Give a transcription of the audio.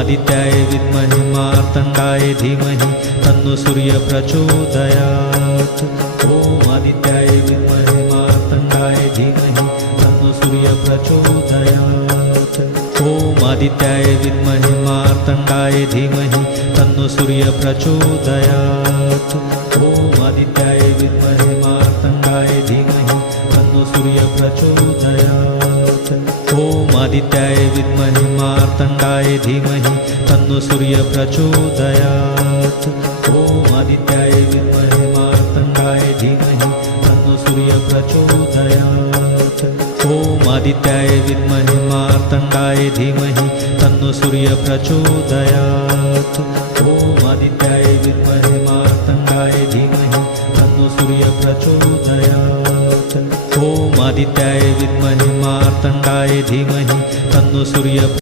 आदित्याय विद्महे मार्तण्डाय धीमहि तन्नो सूर्य प्रचोदयात्। ॐ आदित्याय विद्महे मार्तण्डाय धीमहि तन्नो सूर्य प्रचोदयात्। ॐ आदित्याय विद्महे मार्तण्डाय धीमहि तन्नो सूर्य प्रचोदयात्। ॐ आदित्याय विद्महे मार्तण्डाय धीमहि तन्नो सूर्य प्रचोदयात्। ॐ आदित्याय विद्महे मार्तण्डाय धीमहि तन्नो सूर्य प्रचोदयात्। ॐ आदित्याय विद्महे मार्तण्डाय धीमहि तन्नो सूर्य प्रचोदयात्। ॐ आदित्याय विद्महे मार्तण्डाय धीमहि तन्नो सूर्य प्रचोदयात्। ॐ आदित्याय विद्महे मार्तण्डाय धीमहि तन्नो सूर्य प्रचोदयात्। ॐ आदित्याय विद्महे मार्तण्डाय धीमहि तन्नो सूर्य